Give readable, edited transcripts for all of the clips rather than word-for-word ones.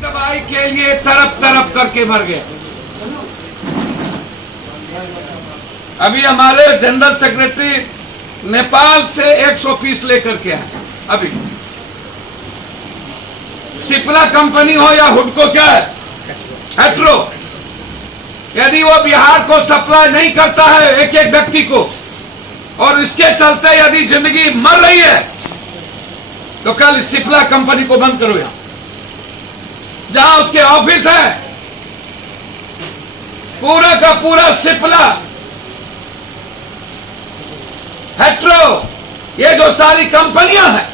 दवाई के लिए तरफ तरफ करके मर गया। अभी हमारे जनरल सेक्रेटरी नेपाल से 100 पीस लेकर के आए। अभी सिप्ला कंपनी हो या हुडको, क्या है हेट्रो, यदि वो बिहार को सप्लाई नहीं करता है एक एक व्यक्ति को, और इसके चलते यदि जिंदगी मर रही है, तो कल सिप्ला कंपनी को बंद करो। यहां जहां उसके ऑफिस है, पूरा का पूरा सिप्ला, हेट्रो, ये जो सारी कंपनियां हैं,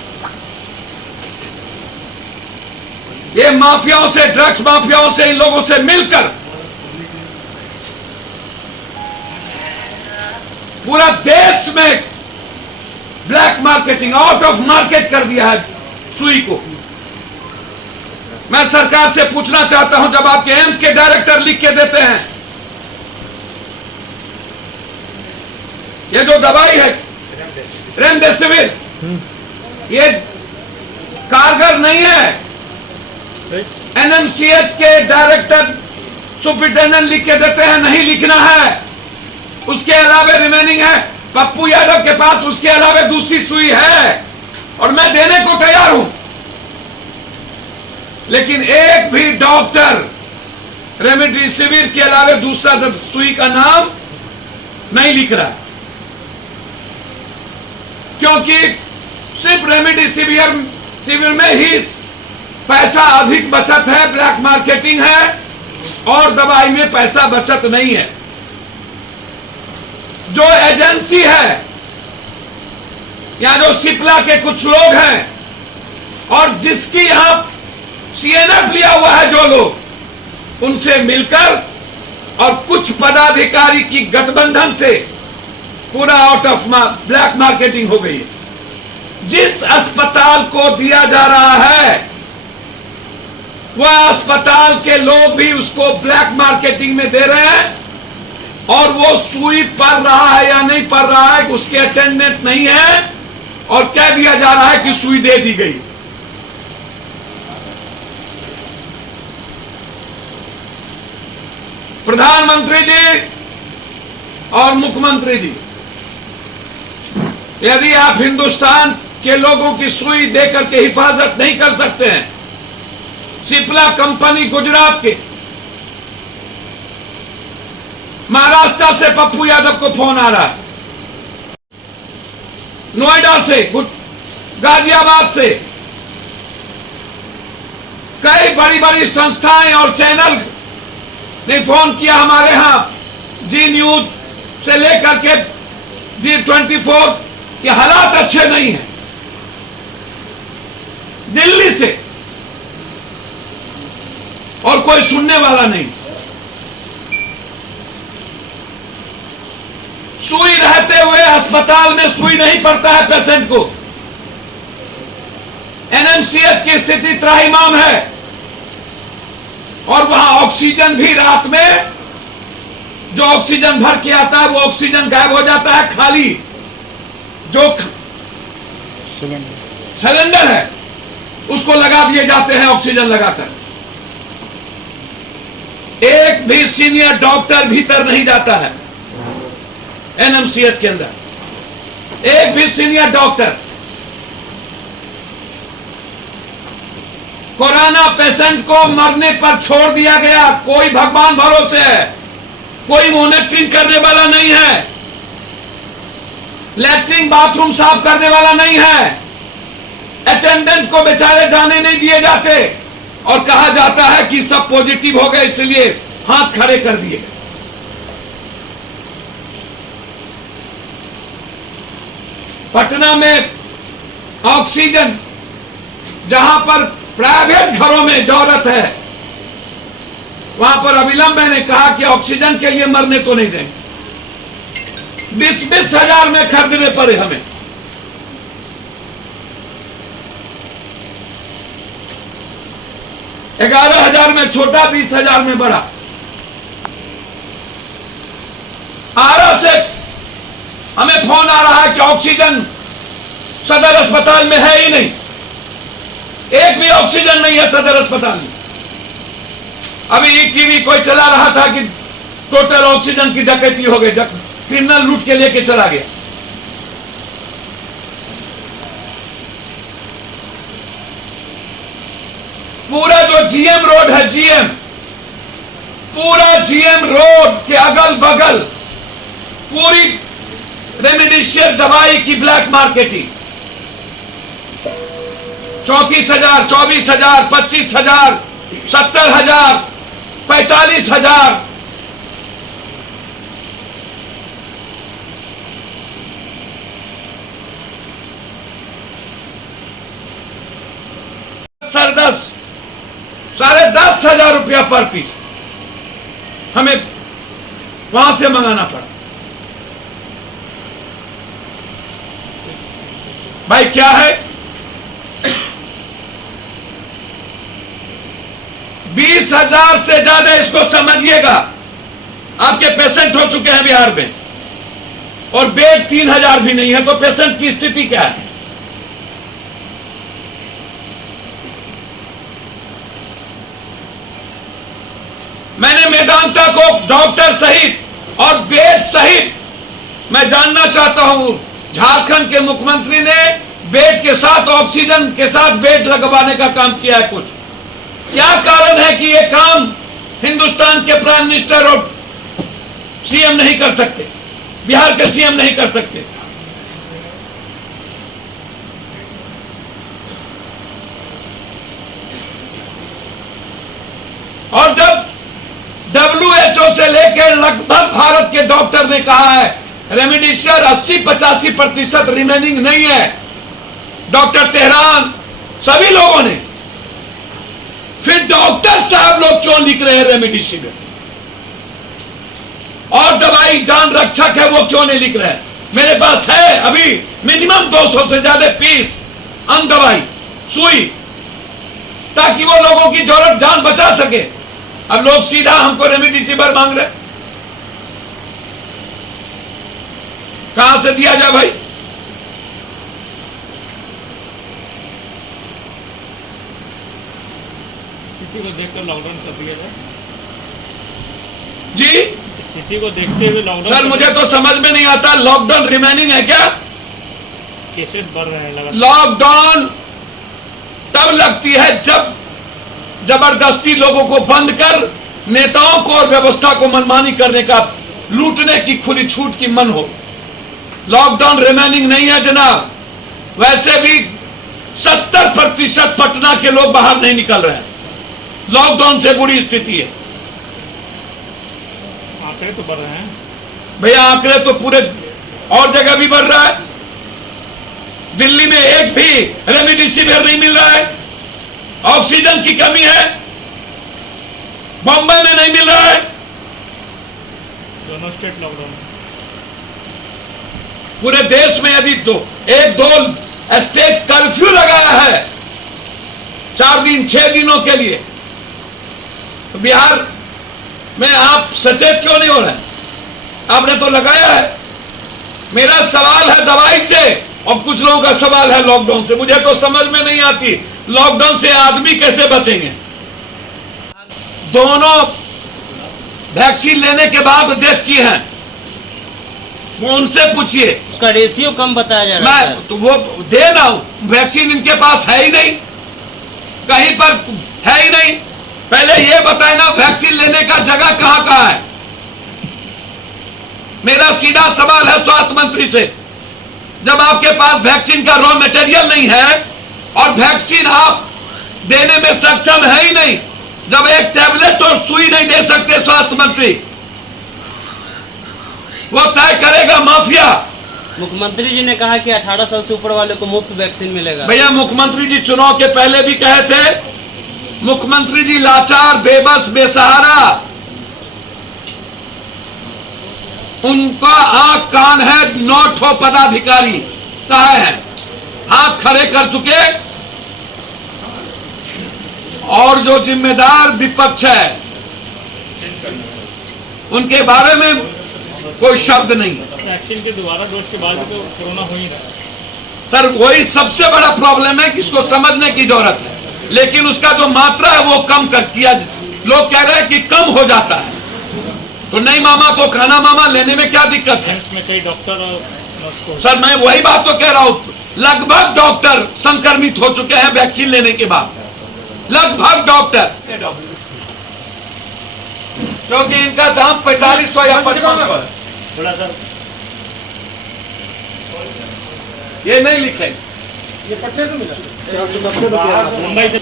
ये माफियाओं से, ड्रग्स माफियाओं से, इन लोगों से मिलकर पूरा देश में black marketing, out of market कर दिया है सुई को। मैं सरकार से पूछना चाहता हूं, जब आपके एम्स के डायरेक्टर लिख के देते हैं ये जो दवाई है रेमडेसिविर, ये कारगर नहीं है, एनएमसीएच के डायरेक्टर सुप्रिंटेंडेंट लिख के देते हैं नहीं लिखना है, उसके अलावा रिमेनिंग है। पप्पू यादव के पास उसके अलावा दूसरी सुई है और मैं देने को तैयार हूं, लेकिन एक भी डॉक्टर रेमडेसिविर के अलावा दूसरा सुई का नाम नहीं लिख रहा है, क्योंकि सिर्फ रेमडेसिविर में ही पैसा अधिक बचत है, ब्लैक मार्केटिंग है, और दवाई में पैसा बचत नहीं है। जो एजेंसी है या जो सिप्ला के कुछ लोग हैं और जिसकी यहां सीएनएफ लिया हुआ है जो लोग, उनसे मिलकर और कुछ पदाधिकारी की गठबंधन से पूरा आउट ऑफ ब्लैक मार्केटिंग हो गई है। जिस अस्पताल को दिया जा रहा है वह अस्पताल के लोग भी उसको ब्लैक मार्केटिंग में दे रहे हैं, और वो सुई पड़ रहा है या नहीं पड़ रहा है उसके अटेंडेंट नहीं है, और कह दिया जा रहा है कि सुई दे दी गई। प्रधानमंत्री जी और मुख्यमंत्री जी, यदि आप हिंदुस्तान के लोगों की सुई देकर के हिफाजत नहीं कर सकते हैं, सिप्ला कंपनी गुजरात के, महाराष्ट्र से पप्पू यादव को फोन आ रहा है, नोएडा से, गाजियाबाद से, कई बड़ी बड़ी संस्थाएं और चैनल ने फोन किया हमारे यहां, जी न्यूज से लेकर के G24 के हालात अच्छे नहीं हैं। दिल्ली से, और कोई सुनने वाला नहीं। सुई रहते हुए अस्पताल में सुई नहीं पड़ता है पेशेंट को। एनएमसीएच की स्थिति त्राहिमाम है, और वहां ऑक्सीजन भी रात में जो ऑक्सीजन भर के आता है वो ऑक्सीजन गायब हो जाता है, खाली जो सिलेंडर है उसको लगा दिए जाते हैं ऑक्सीजन लगाकर। एक भी सीनियर डॉक्टर भीतर नहीं जाता है एनएमसीएच के अंदर, एक भी सीनियर डॉक्टर। कोरोना पेशेंट को मरने पर छोड़ दिया गया, कोई भगवान भरोसे है, कोई मॉनिटरिंग करने वाला नहीं है, लैट्रिन बाथरूम साफ करने वाला नहीं है, अटेंडेंट को बेचारे जाने नहीं दिए जाते, और कहा जाता है कि सब पॉजिटिव हो गए इसलिए हाथ खड़े कर दिए गए। पटना में ऑक्सीजन, जहां पर प्राइवेट घरों में जरूरत है, वहां पर अविलंब मैंने कहा कि ऑक्सीजन के लिए मरने को नहीं देंगे। 20-20 हजार में खरीदने पड़े हमें। $11,000 में छोटा, 20,000 में बड़ा। आरा से हमें फोन आ रहा है कि ऑक्सीजन सदर अस्पताल में है ही नहीं, एक भी ऑक्सीजन नहीं है सदर अस्पताल में। अभी टीवी कोई चला रहा था कि टोटल ऑक्सीजन की डकैती हो गई, क्रिमिनल लूट के लेके चला गया। पूरा जो जीएम रोड है, पूरा जीएम रोड के अगल बगल पूरी रेमडेसिविर दवाई की ब्लैक मार्केटिंग, 34,000, 24,000, 25,000, 70,000, 45,000। सर 10,500 रुपया पर पीस हमें वहां से मंगाना पड़ा। भाई क्या है, 20,000 से ज्यादा, इसको समझिएगा, आपके पेशेंट हो चुके हैं बिहार में और बेड 3,000 भी नहीं है, तो पेशेंट की स्थिति क्या है? मैंने मेदांता को डॉक्टर सहित और बेड सहित, मैं जानना चाहता हूं, झारखंड के मुख्यमंत्री ने बेड के साथ ऑक्सीजन के साथ बेड लगवाने का काम किया है कुछ? क्या कारण है कि यह काम हिंदुस्तान के प्राइम मिनिस्टर और सीएम नहीं कर सकते, बिहार के सीएम नहीं कर सकते? और जब WHO से लेकर लगभग भारत के डॉक्टर ने कहा है रेमडेसिविर 80-85% रिमेनिंग नहीं है, डॉक्टर तेहरान सभी लोगों ने, फिर डॉक्टर साहब लोग क्यों लिख रहे हैं रेमडेसिविर? और दवाई जान रक्षक है वो क्यों नहीं लिख रहे हैं? मेरे पास है अभी मिनिमम 200 से ज्यादा पीस अंग दवाई, सुई, ताकि वो लोगों की जरूरत जान बचा सके। अब लोग सीधा हमको रेमडेसिविर मांग रहे, कहां से दिया जाए भाई? स्थिति को देखकर लॉकडाउन कर दिया जाए। जी, स्थिति को देखते हुए लॉकडाउन। सर मुझे तो समझ में नहीं आता, लॉकडाउन रिमेनिंग है क्या? केसेस बढ़ रहे हैं लगातार। लॉकडाउन तब लगती है जब जबरदस्ती लोगों को बंद कर नेताओं को और व्यवस्था को मनमानी करने का, लूटने की खुली छूट की मन हो। लॉकडाउन रिमेनिंग नहीं है जनाब। वैसे भी 70% पटना के लोग बाहर नहीं निकल रहे हैं, लॉकडाउन से बुरी स्थिति है। आंकड़े तो बढ़ रहे हैं भैया, आंकड़े तो पूरे और जगह भी बढ़ रहा है। दिल्ली में एक भी रेमडेसिविर नहीं मिल रहा है, ऑक्सीजन की कमी है। बॉम्बे में नहीं मिल रहा है, दोनों स्टेट लॉकडाउन। पूरे देश में यदि एक दो स्टेट कर्फ्यू लगाया है 4 दिन 6 दिनों के लिए, तो बिहार में आप सचेत क्यों नहीं हो रहे? आपने तो लगाया है। मेरा सवाल है दवाई से और कुछ लोगों का सवाल है लॉकडाउन से। मुझे तो समझ में नहीं आती लॉकडाउन से आदमी कैसे बचेंगे। दोनों वैक्सीन लेने के बाद डेथ की है, वो उनसे पूछिए। उसका रेशियो कम बताया जा रहा है। मैं तो वो दे ना, वैक्सीन इनके पास है ही नहीं, कहीं पर है ही नहीं। पहले ये बताए ना वैक्सीन लेने का जगह कहां कहां है। मेरा सीधा सवाल है स्वास्थ्य मंत्री से, जब आपके पास वैक्सीन का रॉ मटेरियल नहीं है और वैक्सीन आप देने में सक्षम है ही नहीं, जब एक टैबलेट और सुई नहीं दे सकते स्वास्थ्य मंत्री, वो तय करेगा माफिया। मुख्यमंत्री जी ने कहा कि 18 साल से ऊपर वाले को मुफ्त वैक्सीन मिलेगा। भैया, मुख्यमंत्री जी चुनाव के पहले भी कहे थे। मुख्यमंत्री जी लाचार, बेबस, बेसहारा, उनका आंख कान है, 9 पदाधिकारी सहाय है, हाथ खड़े कर चुके। और जो जिम्मेदार विपक्ष है उनके बारे में कोई शब्द नहीं। वैक्सीन के दोबारा डोज के बाद भी तो कोरोना हो ही रहा है। सर वही सबसे बड़ा प्रॉब्लम है कि इसको समझने की जरूरत है, लेकिन उसका जो मात्रा है वो कम कर किया। लोग कह रहे हैं कि कम हो जाता है, तो नहीं मामा तो खाना मामा, लेने में क्या दिक्कत है? इसमें कई डॉक्टर और नर्स को सर मैं वही बात तो कह रहा हूं, लगभग डॉक्टर संक्रमित हो चुके हैं वैक्सीन लेने के बाद, लगभग डॉक्टर, क्योंकि इनका दाम 4500 या 5500 है। थोड़ा सा ये नहीं लिखे, ये पटने से मिला मुंबई से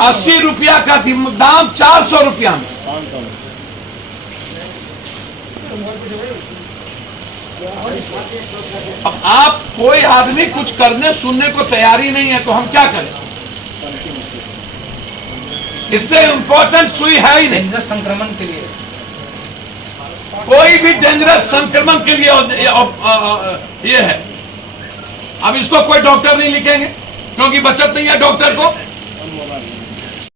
80 रुपया का दाम 400 रुपया में। अब आप कोई आदमी कुछ करने सुनने को तैयारी नहीं है, तो हम क्या करें? इससे इंपॉर्टेंट सुई है ही नहीं। संक्रमण के लिए कोई भी डेंजरस संक्रमण के लिए ये है। अब इसको कोई डॉक्टर नहीं लिखेंगे क्योंकि बचत नहीं है डॉक्टर को।